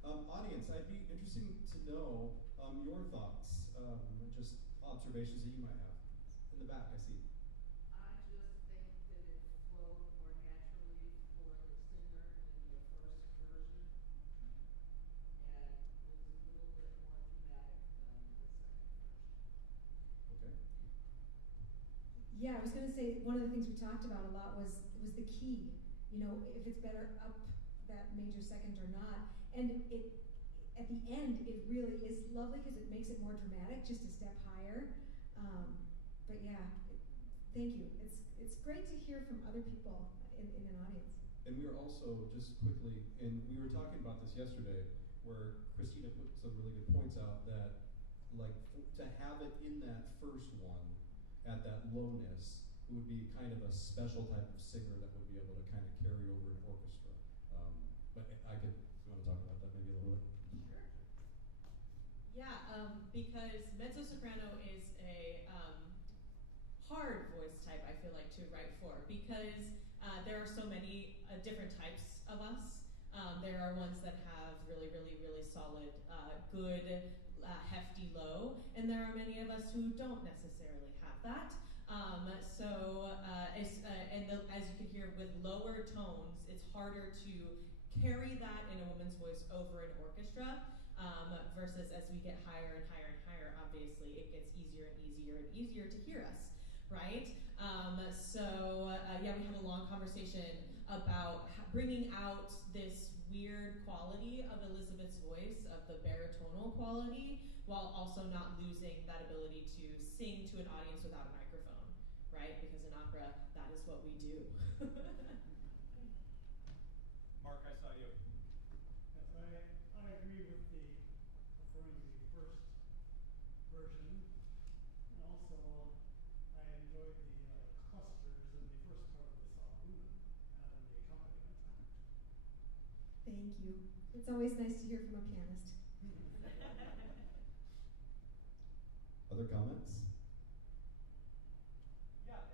Audience, I'd be interested to know your thoughts, just observations that you might have. In the back, I see. I just think that it flowed more naturally for the singer in the first version, and it was a little bit more dramatic than the second version. Okay. Yeah, I was going to say one of the things we talked about a lot was the key. You know, if it's better up that major second or not. And it at the end, it really is lovely because it makes it more dramatic, just a step higher. But yeah, thank you. It's great to hear from other people in an audience. And we are also, just quickly, and we were talking about this yesterday, where Christina put some really good points out that, like, to have it in that first one, at that lowness, it would be kind of a special type of singer that would be able to kind of carry over an orchestra. But I could, you want to talk about that maybe a little bit? Sure. Yeah, because mezzo-soprano is a hard voice type, I feel like, to write for, because there are so many different types of us. There are ones that have really, really, really solid, good, hefty low, and there are many of us who don't necessarily have that. As you can hear with lower tones, it's harder to carry that in a woman's voice over an orchestra, versus as we get higher and higher and higher, obviously it gets easier and easier and easier to hear us, right? Yeah, we had a long conversation about bringing out this weird quality of Elizabeth's voice, of the baritonal quality, while also not losing that ability to sing to an audience without a microphone, right? Because in opera, that is what we do. Mark, I saw you. Yes, I agree with preferring the first version, and also I enjoyed the clusters in the first part of the song and the accompaniment. Thank you. It's always nice to hear from a pianist. Other comments? Yeah,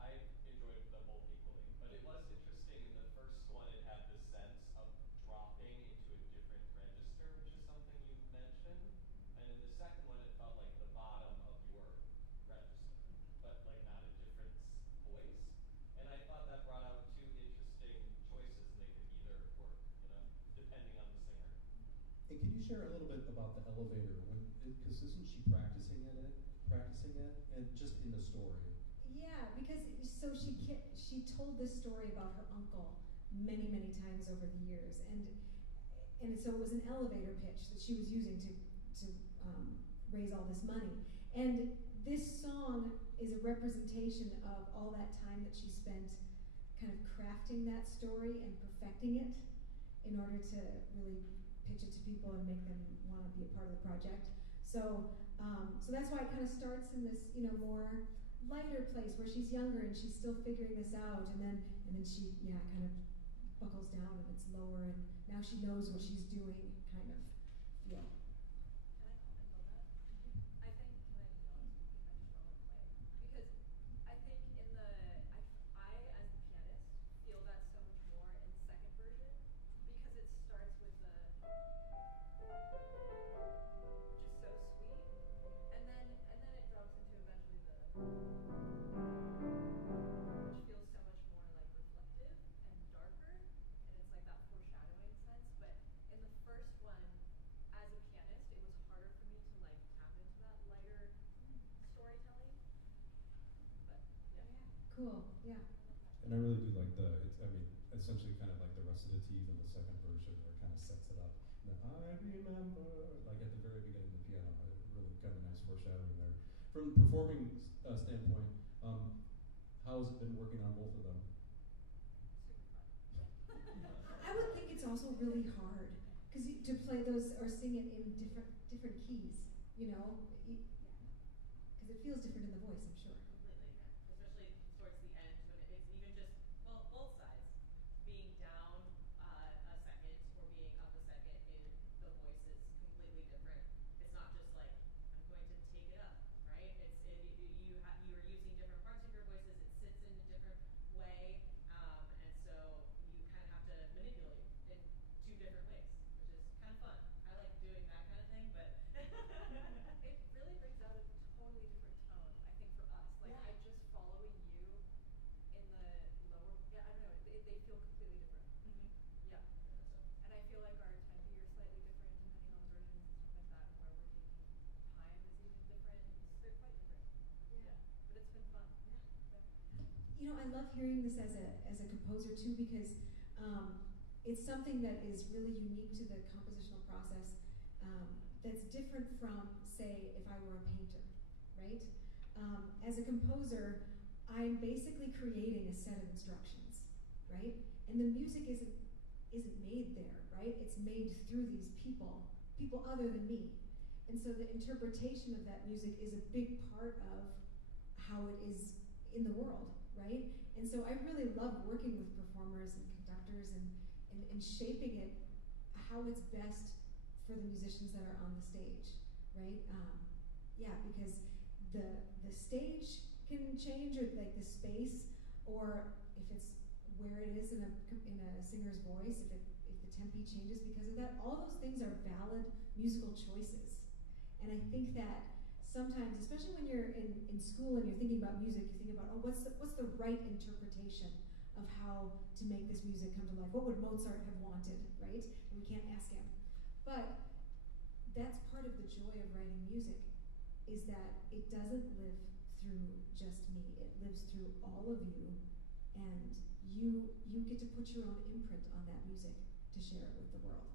I enjoyed them both equally, but it was interesting in the first one, it had this sense of dropping into a different register, which is something you mentioned, and in the second one, it felt like the bottom of your register, but like not a different voice, and I thought that brought out two interesting choices, and they could either work, depending on the singer. And can you share a little bit about the elevator? Because isn't she practicing it, and just in the story? Yeah, because so she told this story about her uncle many, many times over the years, and so it was an elevator pitch that she was using to raise all this money. And this song is a representation of all that time that she spent kind of crafting that story and perfecting it in order to really pitch it to people and make them want to be a part of the project. So that's why it kind of starts in this, more lighter place where she's younger and she's still figuring this out, and then she, kind of buckles down and it's lower, and now she knows what she's doing, kind of feel. Can I comment on that? I think, can I just want to play? Because I think I as the pianist feel that so much more in the second version, because it starts with the which is so sweet, and then it drops into eventually the which feels so much more like reflective and darker, and it's like that foreshadowing sense. But in the first one, as a pianist, it was harder for me to like tap into that lighter storytelling. But yeah. Cool, yeah. And I really do like essentially kind of like the recitative in the second version, where it kind of sets it up. And I remember, like at the very beginning of the piano, really kind of nice foreshadowing there. From the performing standpoint, how has it been working on both of them? Super fun. I would think it's also really hard because to play those or sing it in different keys, because it feels different in the voice, I'm sure. Completely, especially towards the end when it's even just, well, both sides, being down a second or being up a second in the voice is completely different. It's not just like, I'm going to take it up, right? You are using different parts of your voice feel like our tempi are slightly different depending on the versions and stuff like that, and where we're taking time is even different. They're quite different. Yeah. But it's been fun. You know, I love hearing this as a composer too, because it's something that is really unique to the compositional process. That's different from, say, if I were a painter, right? As a composer, I'm basically creating a set of instructions, right? And the music isn't made there, right? It's made through these people other than me. And so the interpretation of that music is a big part of how it is in the world, right? And so I really love working with performers and conductors and shaping it how it's best for the musicians that are on the stage, right? Yeah, because the stage can change, or like the space, or if it's where it is in a singer's voice, if the tempi changes because of that. All those things are valid musical choices. And I think that sometimes, especially when you're in school and you're thinking about music, you think about, oh, what's the right interpretation of how to make this music come to life? What would Mozart have wanted, right? And we can't ask him. But that's part of the joy of writing music, is that it doesn't live through just me. It lives through all of you, and you get to put your own imprint on that music to share it with the world.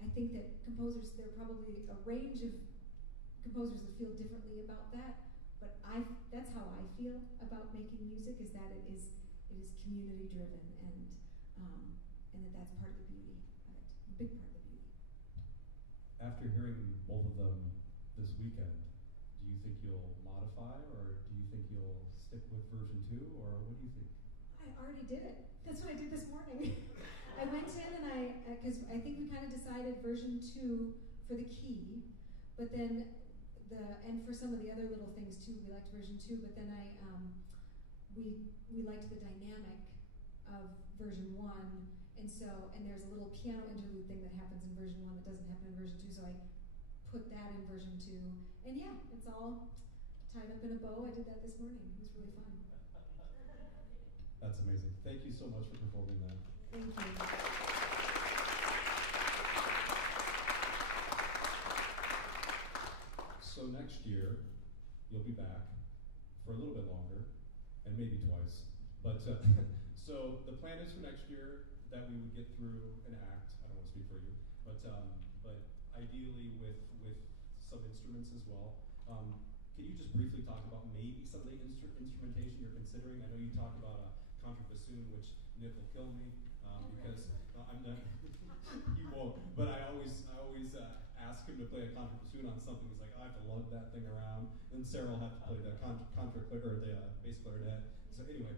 I think that composers, there are probably a range of composers that feel differently about that, but that's how I feel about making music, is that it is community driven, and that's part of the beauty of it, a big part of the beauty. After hearing both of them this weekend, do you think you'll modify, or do you think you'll stick with version 2, or what do you think? I already did it. That's what I did this morning. I went in and because I think we kind of decided version 2 for the key, but then and for some of the other little things too, we liked version 2, but then we liked the dynamic of version 1, and there's a little piano interlude thing that happens in version 1 that doesn't happen in version 2, so I put that in version 2, and yeah, it's all tied up in a bow. I did that this morning. It was really fun. That's amazing. Thank you so much for performing that. Thank you. So next year, you'll be back for a little bit longer, and maybe twice. But so the plan is for next year that we would get through an act. I don't want to speak for you, but ideally with some instruments as well. Can you just briefly talk about maybe some of the instrumentation you're considering? I know you talked about a contrabassoon, which Nick will kill me because I'm not. He won't. But I always ask him to play a contrabassoon on something. He's like, I have to lug that thing around. Then Sarah will have to play the bass clarinet. So anyway,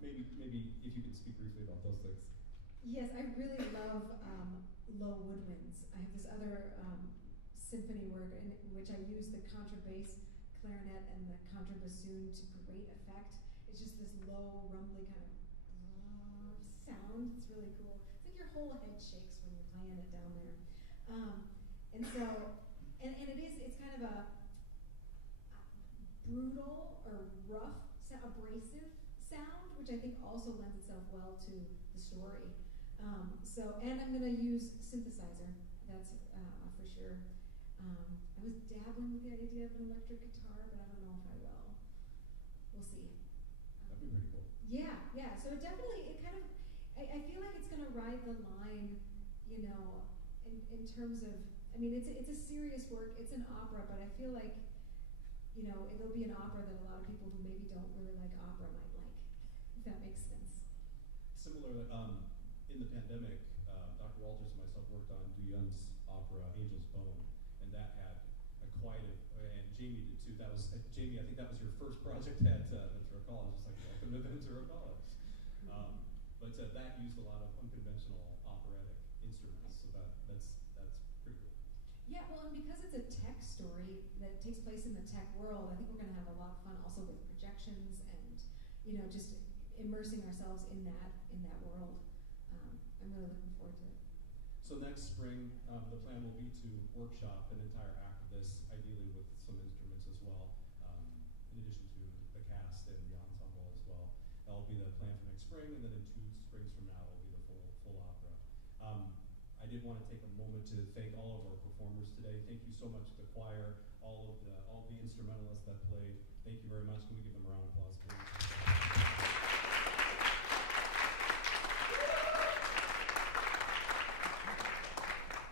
maybe if you can speak briefly about those things. Yes, I really love low woodwinds. I have this other symphony work in which I use the contrabass clarinet and the contrabassoon to great effect. It's just this low, rumbly kind of sound. It's really cool. It's like your whole head shakes when you're playing it down there. It's kind of a brutal or rough, abrasive sound, which I think also lends itself well to the story. And I'm going to use synthesizer. That's for sure. I was dabbling with the idea of an electric guitar, but I don't know if I will. We'll see. That'd be pretty cool. Yeah. So it definitely, I feel like it's going to ride the line, in terms of, it's a serious work. It's an opera, but I feel like, it'll be an opera that a lot of people who maybe don't really like opera might like, if that makes sense. Similar, in the pandemic, Dr. Walters and myself worked on Duyun's opera Angel's Bone, and that had and Jamie did too. That was Jamie. I think that was your first project at Ventura College. It's like, welcome to Ventura College. But that used a lot of unconventional operatic instruments, so that's pretty cool. Yeah, well, and because it's a tech story that takes place in the tech world, I think we're going to have a lot of fun also with projections and just immersing ourselves in that world. I'm really looking forward to it. So next spring, the plan will be to workshop an entire act of this, ideally with some instruments as well, in addition to the cast and the ensemble as well. That'll be the plan for next spring, and then in 2 springs from now, it'll be the full opera. I did want to take a moment to thank all of our performers today. Thank you so much to the choir, all the instrumentalists that played. Thank you very much. Can we give them a round of applause, please?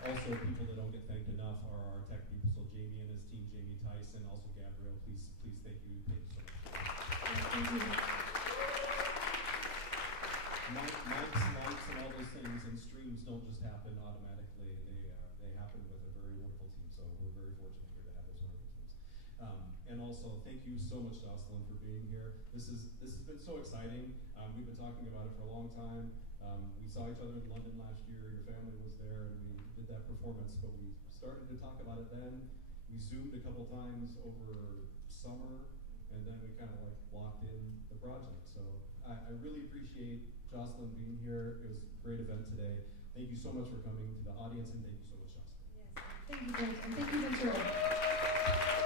Also, people that don't get thanked enough are our tech people. So Jamie and his team, Jamie Tyson, also Gabrielle. Please thank you. Thank you so much. Thank you. Mics, and all those things, and streams don't just happen automatically. They happen with a very wonderful team. So we're very fortunate here to have those wonderful teams. And also, thank you so much, Jocelyn, for being here. This has been so exciting. We've been talking about it for a long time. We saw each other in London last year. Your family was there, and we did that performance. But we started to talk about it then. We Zoomed a couple times over summer, and then we kind of like locked in the project. So I really appreciate Jocelyn being here. It was a great event today. Thank you so much for coming to the audience, and thank you so much, Jocelyn. Yes, thank you, Brent, and thank you, Ventura.